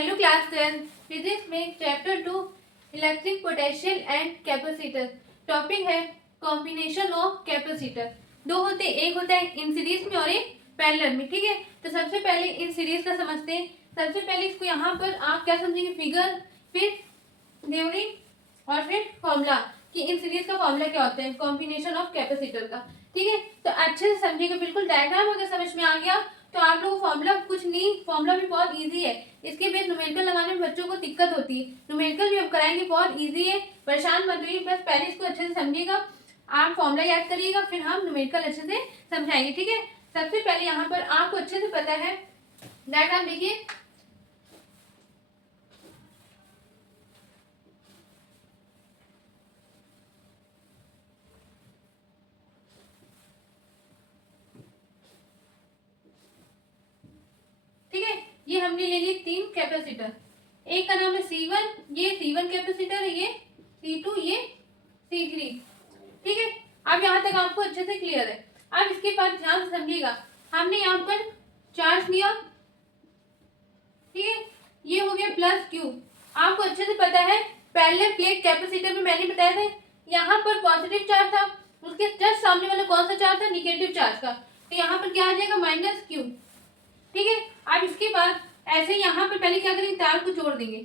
Hello class 10 physics में chapter 2 electric potential and capacitor. Topic है combination of capacitor. दो होते, एक होता है इन सीरीज में और एक पैरेलल में। ठीक है, तो सबसे पहले इन सीरीज का समझते हैं। सबसे पहले इसको यहाँ पर आप क्या समझेंगे, फिगर, फिर थ्योरी और फिर फॉर्मूला कि इन सीरीज का फॉर्मूला क्या होता है कॉम्बिनेशन ऑफ कैपेसिटर का। ठीक है, तो अच्छे से समझिएगा, बिल्कुल डायग्राम अगर समझ में आ गया तो आप लोगों को फॉर्मूला कुछ नहीं, फॉर्मूला भी बहुत इजी है। इसके बेस न्यूमेरिकल लगाने में बच्चों को दिक्कत होती है, न्यूमेरिकल भी हम कराएंगे, बहुत इजी है, परेशान मत होइए। बस पहले इसको अच्छे से समझिएगा, आप फॉर्मूला याद करिएगा, फिर हम न्यूमेरिकल अच्छे से समझाएंगे। ठीक है, सबसे पहले यहाँ पर आपको अच्छे से पता है, डायग्राम देखिए। ठीक है, ये हमने ले लिए तीन कैपेसिटर, एक का नाम है C1, ये C1 कैपेसिटर है, ये C2, ये C3। ठीक है, अब यहाँ तक आपको अच्छे से क्लियर है। अब इसके बाद ध्यान से समझिएगा, हमने यहाँ पर चार्ज लिया, ठीक है, ये हो गया प्लस Q। आपको अच्छे से पता है पैरेलल प्लेट कैपेसिटर में मैंने बताया था यहाँ पर पॉजिटिव चार्ज था, उसके जस्ट सामने वाला कौन सा चार्ज था, निगेटिव चार्ज का, तो यहाँ पर क्या आ जाएगा माइनस Q। ठीक है, अब इसके बाद ऐसे यहाँ पर पहले क्या करेंगे, तार को जोड़ देंगे।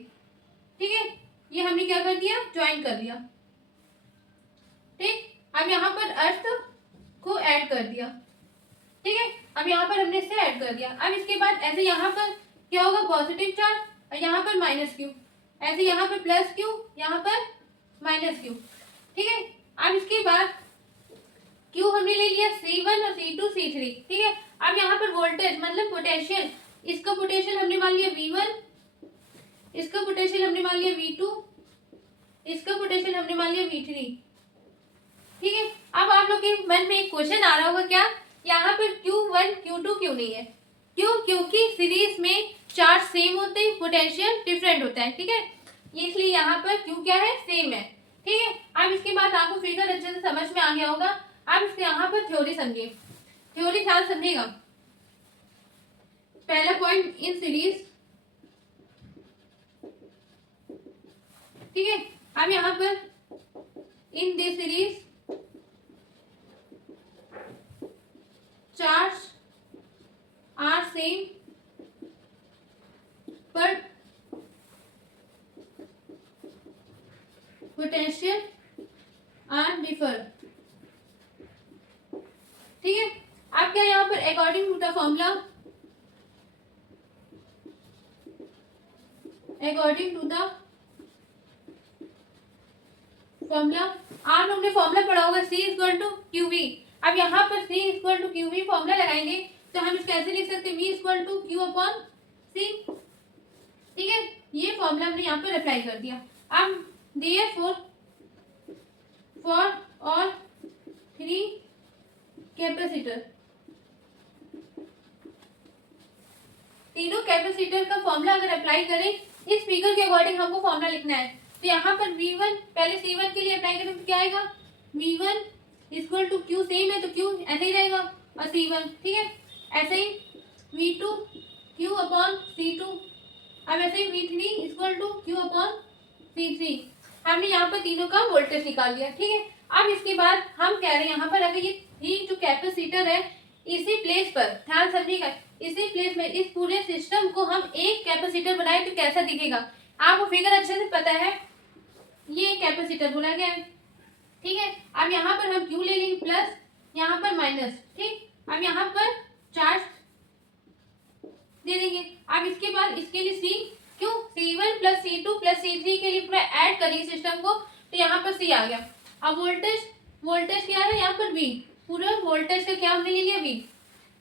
ठीक है, ये हमने क्या कर दिया, ज्वाइन कर दिया। ठीक, अब यहाँ पर अर्थ को ऐड कर दिया। ठीक है, अब यहाँ पर हमने इसे ऐड कर दिया। अब इसके बाद ऐसे यहाँ पर क्या होगा, पॉजिटिव चार्ज और यहाँ पर माइनस Q, ऐसे यहाँ पर प्लस Q, यहाँ पर माइनस Q। ठीक है, अब इसके बाद Q हमने ले लिया C1 और C2 C3। ठीक है, अब यहाँ पर वोल्टेज मतलब पोटेंशियल, इसका पोटेंशियल हमने मान लिया V1, इसका पोटेंशियल हमने मान लिया V2, इसका पोटेंशियल हमने मान लिया V3। ठीक है, अब आप लोग के मन में एक क्वेश्चन आ रहा होगा, क्या यहाँ पर Q1 Q2 क्यों नहीं है? क्यों? क्योंकि सीरीज में चार्ज सेम होते हैं, पोटेंशियल डिफरेंट होता है। ठीक है, इसलिए यहाँ पर Q क्या है, सेम है। ठीक है, अब इसके बाद आपको फिगर अच्छे से समझ में आ गया होगा। अब इसके यहाँ पर थ्योरी समझिए, थ्योरी ध्यान समझिएगा। पहला पॉइंट इन सीरीज, ठीक है, अब यहाँ पर in this series charge are same पर पोटेंशियल आर डिफर। ठीक है, अब क्या यहाँ पर according to the formula, according to the formula, आप लोग ने फॉर्मूला पढ़ा होगा C इक्वल टू QV। अब यहाँ पर C equal to QV formula लगाएंगे तो हम इसको ऐसे लिख सकते हैं V equal to Q upon C। ठीक है, ये फॉर्मूला हमने यहाँ पर अप्लाई कर दिया। अब therefore for all three capacitor, तीनों कैपेसिटर का फॉर्मूला अगर अप्लाई करें, इस फिगर के अकॉर्डिंग हमको फॉर्मूला लिखना है। तो यहाँ पर V1 पहले C1 के लिए अप्लाई करें तो क्या आएगा, V1 equal to Q, same है तो Q ऐसे ही रहेगा, और C1। ठीक है, ऐसे ही V2 Q अपॉन C2, अब ऐसे ही V3 equal to Q upon C3। हमने यहाँ पर तीनों का वोल्टेज निकाल लिया। ठीक है, अब इसके बाद हम कह रहे हैं यहाँ पर अगर ये थ्री जो कैपेसिटर है, इसी प्लेस पर ध्यान समझिएगा, इसी प्लेस में इस पूरे सिस्टम को हम एक कैपेसिटर बनाए तो कैसा दिखेगा। आपको फिगर अच्छे से पता है, ये कैपेसिटर बोला गया है। ठीक है, अब यहाँ पर हम Q ले लेंगे प्लस, यहाँ पर माइनस। ठीक, अब यहाँ पर चार्ज दे देंगे। अब इसके बाद इसके लिए C, क्यों C1 plus C2 plus C3 के लिए पूरा ऐड करिए सिस्टम को, तो यहाँ पर C आ गया। अब वोल्टेज, वोल्टेज क्या है यहाँ पर V, पूरा वोल्टेज का क्या हमने ले लिया V।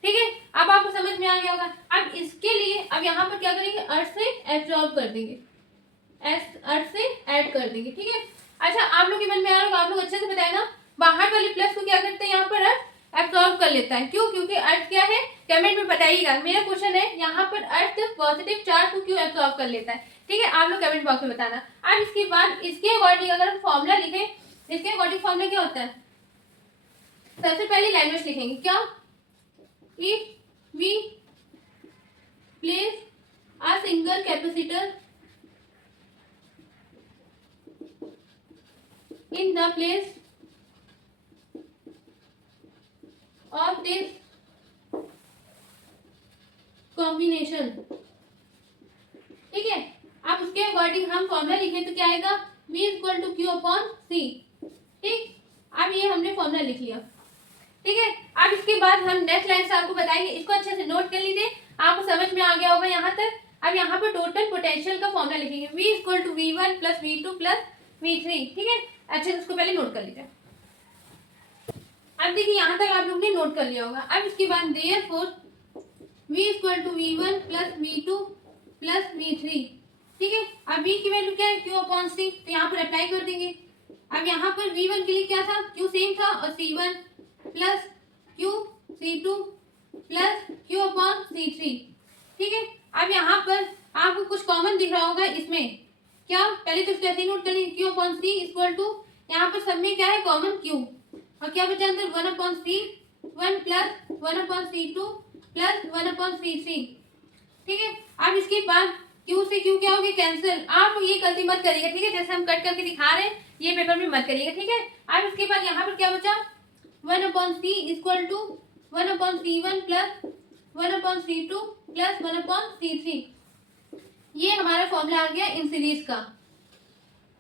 ठीक है, अब आपको समझ में आ गया होगा। अब इसके लिए अब यहाँ पर क्या करेंगे, अर्थ से एब्जॉर्ब कर देंगे, अर्थ से ऐड कर देंगे। ठीक है, अच्छा आप लोग के मन में आ रहा होगा, आप लोग अच्छे से बताए ना, बाहर वाले प्लस को क्या करते हैं, यहाँ पर अर्थ एब्जॉर्ब कर लेता है। क्यों? क्योंकि अर्थ क्या है, कमेंट में बताइएगा। मेरा क्वेश्चन है यहाँ पर अर्थ पॉजिटिव चार्ज को क्यों एब्जॉर्ब कर लेता है। ठीक है, आप लोग कमेंट बॉक्स में बताना। अब इसके बाद इसके अकॉर्डिंग अगर हम फॉर्मूला लिखें, इसके अकॉर्डिंग फॉर्मूला क्या होता है, सबसे पहले लैंग्वेज लिखेंगे, क्या, if we place a single capacitor in the place of this combination. ठीक है, अब उसके अकॉर्डिंग हम फॉर्मूला लिखें तो क्या आएगा, V equal to q upon C. ठीक, अब ये हमने फॉर्मूला लिख लिया. ठीक है, अब इसके बाद हम नेक्स्ट लाइन से आपको बताएंगे. इसको अच्छे से नोट कर लीजिए, आपको समझ में आ गया होगा यहाँ तक. अब यहाँ पर टोटल पोटेंशियल का फॉर्मूला लिखेंगे, V equal to V1 plus V2 plus V3. ठीक है, अच्छे से उसको पहले नोट कर लीजिए. अब देखिए यहाँ तक आप लोग ने नोट कर लिया होगा. अब इसके बाद therefore V equal to V1 plus V2 plus V3. ठीक है, अब V की वैल्यू क्या है, Q अपॉन C, तो यहाँ पर अप्लाई कर देंगे. अब यहाँ पर V1 के लिए क्या था, Q सेम था, और C1 plus Q C2 plus Q upon C3. ठीक है, अब यहाँ पर आपको कुछ कॉमन दिख रहा होगा इसमें. क्या, पहले तो इसको ऐसे नोट करेंगे, Q upon C equal to, यहाँ पर सब में क्या है कॉमन Q, और क्या बचा अंदर 1 upon C1 plus 1 upon C2 plus 1 upon C3. ठीक है, अब इसके बाद Q से Q क्या होगी, कैंसिल. आप ये गलती मत करिएगा. ठीक है, जैसे हम कट करके दिखा रहे हैं ये पेपर में मत करिएगा. ठीक है, अब इसके बाद यहाँ पर क्या बचा, 1 upon C equal to 1 upon C1 plus 1 upon C2 plus 1 upon C3. ये हमारा फॉर्मूला आ गया इन सीरीज का.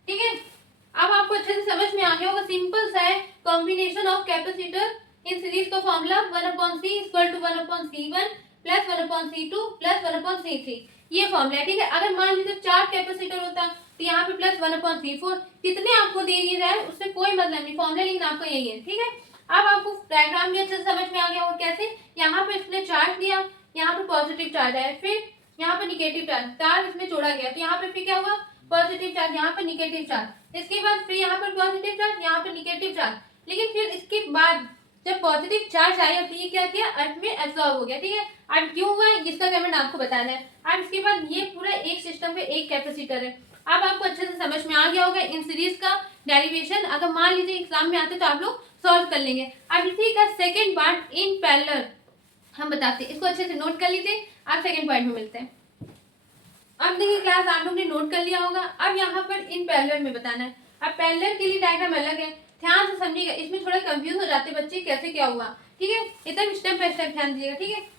ठीक है, अब आपको अच्छे से समझ में आ गया होगा. सिंपल सा है, combination of capacitor in series का formula 1 upon C equal to 1 upon C1 plus 1 upon C2 plus 1 upon C3. ये फॉर्मूला है. ठीक है, अगर मान लीजिए 4 कैपेसिटर होता तो यहाँ पे प्लस 1 अपॉन C4, कितने आपको दे दिए जाए उससे कोई मतलब नहीं, फॉर्मूला लेकिन आपका यही है. ठीक है, अब आपको डायग्राम भी अच्छे से समझ में आ गया होगा. कैसे, यहाँ पे इसने चार्ज दिया, यहाँ पे पॉजिटिव चार्ज आया, फिर यहाँ पे निगेटिव चार्ज, तार इसमें जोड़ा गया, तो यहाँ पे फिर क्या होगा, पॉजिटिव चार्ज, यहाँ पे निगेटिव चार्ज, इसके बाद फिर यहाँ पर पॉजिटिव चार्ज, यहाँ पे निगेटिव चार्ज. लेकिन फिर इसके बाद जब पॉजिटिव चार्ज आया तो ये क्या किया, अर्थ में एब्जॉर्ब हो गया. ठीक है, अब क्यों हुआ इसका कमेंट आपको बताना है. अब इसके बाद ये पूरा एक सिस्टम पे एक कैपेसिटर है. अब आपको अच्छे से समझ में आ गया होगा इन सीरीज का डेरिवेशन. अगर मान लीजिए एग्जाम में आते तो आप लोग सॉल्व कर लेंगे. अब इसी का सेकंड पार्ट इन पैरेलल हम बताते हैं, इसको अच्छे से नोट कर लीजिए. आप सेकंड पॉइंट में मिलते हैं. अब देखिए क्लास आप लोग ने नोट कर लिया होगा. अब यहाँ पर इन पैरेलल में बताना है. अब पैरेलल के लिए डायग्राम अलग है, ध्यान से समझिएगा. इसमें थोड़ा कंफ्यूज हो जाते बच्चे, कैसे क्या हुआ. ठीक है, एकदम स्टेप बाय स्टेप ध्यान दीजिएगा. ठीक है,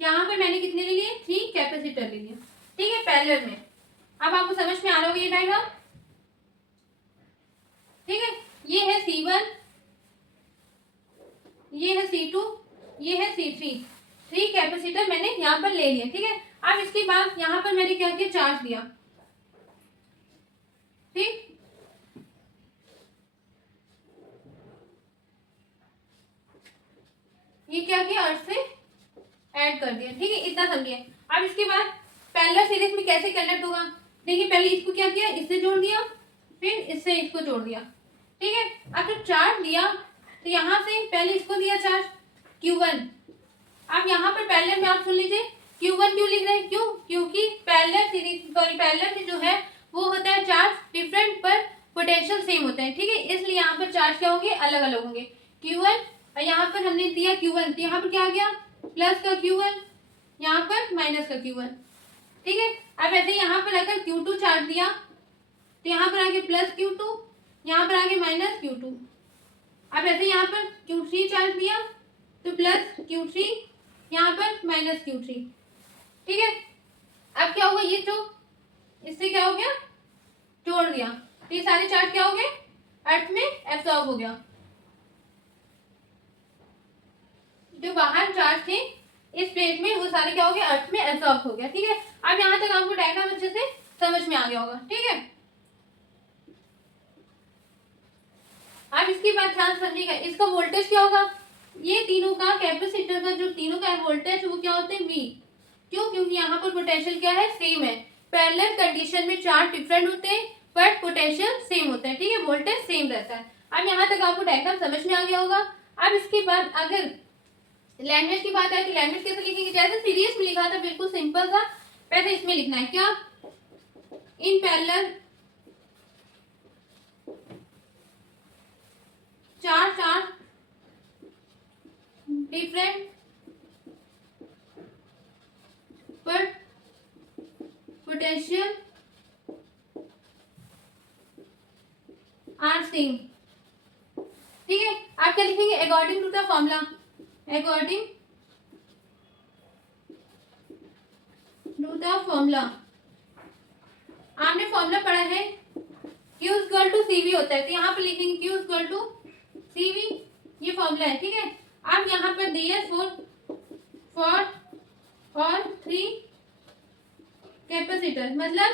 यहाँ पर मैंने कितने ले लिए, 3 कैपेसिटर ले लिए. ठीक है, पैरेलल में. अब आपको समझ में आ रहा होगा ये डायग्राम. ठीक है, ये है C1, ये है C2, ये है C3. 3 कैपेसिटर मैंने यहाँ पर ले लिए. ठीक है, अब इसके बाद यहाँ पर मैंने क्या किया, चार्ज दिया. ठीक, ये क्या किया, अर्थ से ऐड कर दिया. ठीक है, इतना समझिए. अब इसके बाद पैरेलल सीरीज में कैसे कनेक्ट होगा, देखिए पहले इसको क्या किया, इससे जोड़ दिया, फिर इससे इसको जोड़ दिया. ठीक है, अगर चार्ज दिया तो यहाँ से पहले इसको दिया चार्ज Q1. अब यहाँ पर पैरेलल में आप सुन लीजिए, Q1 क्यों लिख रहे हैं, क्यों, क्योंकि पैरेलल सीरीज पैरेलल में जो है वो होता है चार्ज डिफरेंट पर पोटेंशियल सेम होते हैं. ठीक है, इसलिए यहाँ पर चार्ज क्या होंगे, अलग अलग होंगे. Q1 और यहाँ पर हमने दिया Q1, तो यहाँ पर क्या आ गया, प्लस का Q1, यहाँ पर माइनस का Q1. ठीक है, अब ऐसे यहाँ पर अगर Q2 चार्ज दिया तो यहाँ पर आगे प्लस Q2, यहाँ पर आगे माइनस Q2. अब ऐसे यहाँ पर Q3 चार्ज दिया तो प्लस Q3, यहाँ पर माइनस Q3. ठीक है, अब क्या होगा, ये जो इससे क्या हो गया, जोड़ दिया, तो ये सारे चार्ज क्या हो गए, अर्थ में एब्सॉर्ब हो गया. जो बाहर चार्ज थे इस प्लेट में वो सारे क्या हो गए, अर्थ में एब्सॉर्ब हो गया. ठीक है, अब यहाँ तक आपको डायग्राम अच्छे से समझ में आ गया होगा. ठीक है, अब इसके बाद ध्यान समझिएगा, इसका वोल्टेज क्या होगा, ये तीनों का कैपेसिटर का जो तीनों का वोल्टेज वो क्या होते हैं, V. क्यों, क्योंकि यहाँ पर पोटेंशियल क्या है, सेम है. पैरेलल कंडीशन में चार्ज डिफरेंट होते हैं बट पोटेंशियल सेम होता है. ठीक है, वोल्टेज सेम रहता है. अब यहाँ तक आपको डायग्राम समझ में आ गया होगा. अब इसके बाद अगर लैंग्वेज की बात है तो लैंग्वेज कैसे लिखेंगे, जैसे सीरीज में लिखा था बिल्कुल सिंपल था, पहले इसमें लिखना है क्या, इन पैरेलल चार डिफरेंट पर पोटेंशियल आर सेम। ठीक है, आप क्या लिखेंगे, according to the formula, according to the formula. आपने फॉर्मूला पढ़ा है Q इक्वल टू CV होता है, तो यहाँ पर लिखेंगे Q इक्वल टू CV, ये फॉर्मूला है। ठीक है, आप यहाँ पर दिए फॉर और 3 कैपेसिटर, मतलब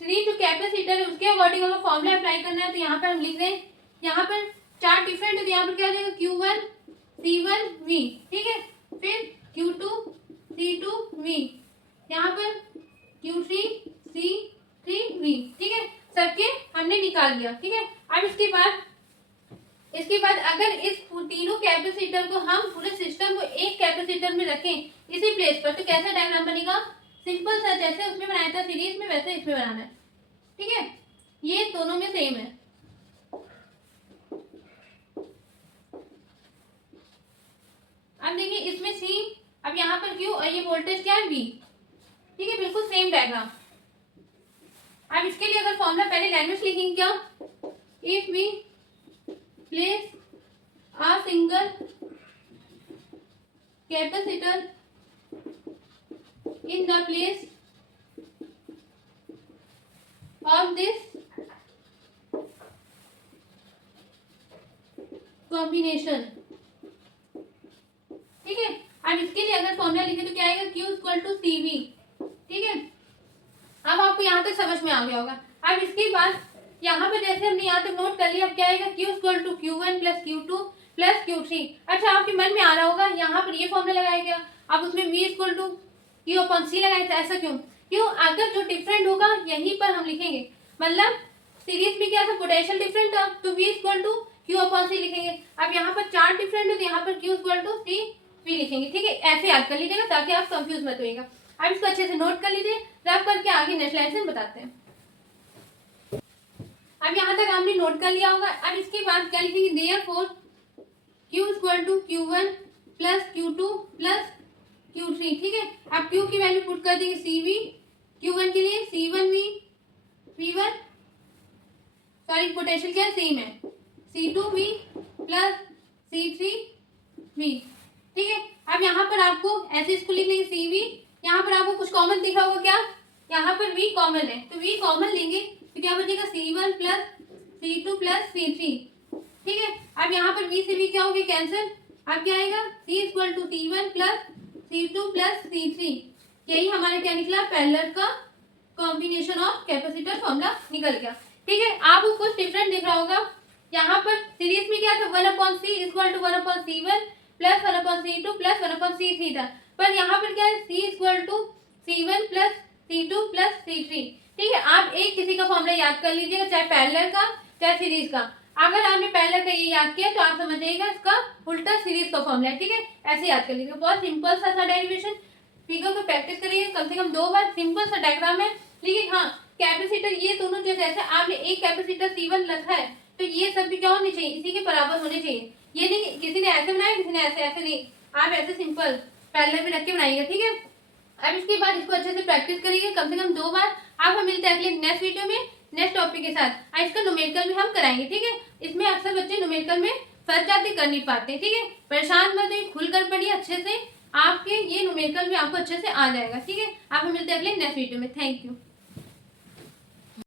3 जो कैपेसिटर है उसके अकॉर्डिंग अगर फॉर्मूला अप्लाई करना है तो यहाँ पर हम लिख रहे हैं, यहाँ पर 4 डिफरेंट है तो यहाँ पर क्या हो जाएगा Q1 C1 V। ठीक है, फिर Q2 C2 V, यहाँ पर Q3 C3 V। ठीक है, सबके हमने निकाल लिया। ठीक है, अब इसके बाद अगर इस तीनों कैपेसिटर को हम पूरे सिस्टम को एक कैपेसिटर में रखें इसी प्लेस पर, तो कैसा डायग्राम बनेगा, सिंपल सा, जैसे उसमें बनाया था सीरीज में वैसे इसमें बनाना है। ठीक है, ये दोनों में सेम है। अब देखिए इसमें C, अब यहाँ पर Q और ये वोल्टेज क्या है V। ठीक है, बिल्कुल सेम डायग्राम। अब इसके लिए अगर फॉर्मूला पहले लैंग्वेज लिखेंगे क्या, if we place a single capacitor in the place of this combination। ठीक है, अब इसके लिए अगर फॉर्मूला लिखे तो क्या आएगा, Q इक्वल टू CV। ठीक है, अब आपको यहाँ तक समझ में आ गया होगा। अब इसके बाद यहाँ पे जैसे हमने यहाँ तक नोट कर लिया, अब क्या आएगा, Q equal to Q1 plus Q2 plus Q3। अच्छा, आपके मन में आ रहा होगा यहाँ पर ये फॉर्मूला लगाया गया, अब उसमें V equal to Q upon C लगाया था, ऐसा क्यों, अगर जो डिफरेंट होगा यहीं पर हम लिखेंगे, मतलब सीरीज में क्या था, पोटेंशियल डिफरेंट था, तो V equal to Q upon C लिखेंगे। अब यहाँ पर 4 डिफरेंट है तो यहाँ पर Q equal to C V लिखेंगे। ठीक है, ऐसे याद कर लीजिएगा ताकि आप कंफ्यूज मत होइएगा। अब इसको अच्छे से नोट कर लीजिए, रब करके आगे नेक्स्ट लाइन से बताते हैं। अब यहाँ तक आपने नोट कर लिया होगा। अब इसके बाद क्या लिखेंगे, therefore Q equal to Q1 plus Q2 plus Q3। ठीक है, अब Q की वैल्यू पुट कर देंगे CV, Q1 के लिए C1V V1, सॉरी पोटेंशियल क्या सेम है, C2V प्लस C3V। ठीक है, अब यहाँ पर आपको ऐसे इसको लिख लेंगे CV, यहाँ पर आपको कुछ कॉमन दिखा होगा क्या, यहाँ पर V कॉमन है तो V कॉमन लेंगे तो क्या बचेगा, C1 plus C2 plus C3। ठीक है, अब यहाँ पर V से V क्या हो गया, कैंसिल, अब क्या आएगा, C equal to C1 plus C2 plus C3। यही हमारे क्या निकला, पैरेलल का कॉम्बिनेशन ऑफ कैपेसिटर फॉर्मूला निकल गया। ठीक है, आपको कुछ डिफरेंट दिख रहा होगा, यहाँ पर सीरीज में क्या था, 1/C equal to 1/C1 plus 1/C2 plus 1/C3 था, पर यहाँ पर क्या है, C equal to C1 plus C2 plus C3। ठीक है, आप एक किसी का फॉर्मूला याद कर लीजिएगा, चाहे पैरेलल का चाहे सीरीज का। अगर आपने पैरेलल का ये याद किया तो आप समझिएगा इसका उल्टा सीरीज का फॉर्मूला है। ठीक है, ऐसे याद कर लीजिएगा, बहुत सिंपल सा डेरिवेशन। फिगर को प्रैक्टिस करिए कम से कम 2 बार, सिंपल सा डायग्राम है। लेकिन हाँ, कैपेसिटर ये दोनों जैसे आपने एक कैपेसिटर C1 रखा है तो ये सब भी क्या होने चाहिए, इसी के बराबर होने चाहिए। ये नहीं किसी ने ऐसे बनाया किसी ने ऐसे नहीं, आप ऐसे सिंपल पैरेलल में रख के बनाइएगा। ठीक है, अब इसके बाद इसको अच्छे से प्रैक्टिस करिए कम से कम 2 बार। आप हम मिलते हैं अगले नेक्स्ट वीडियो में नेक्स्ट टॉपिक के साथ। इसका न्यूमेरिकल भी हम कराएंगे। ठीक है, इसमें अक्सर बच्चे न्यूमेरिकल में फंस जाते, कर नहीं पाते। ठीक है, परेशान मत होइए, खुलकर पढ़िए अच्छे से, आपके ये न्यूमेरिकल भी आपको अच्छे से आ जाएगा। ठीक है, आप हम मिलते हैं अगले नेक्स्ट वीडियो में। Thank you.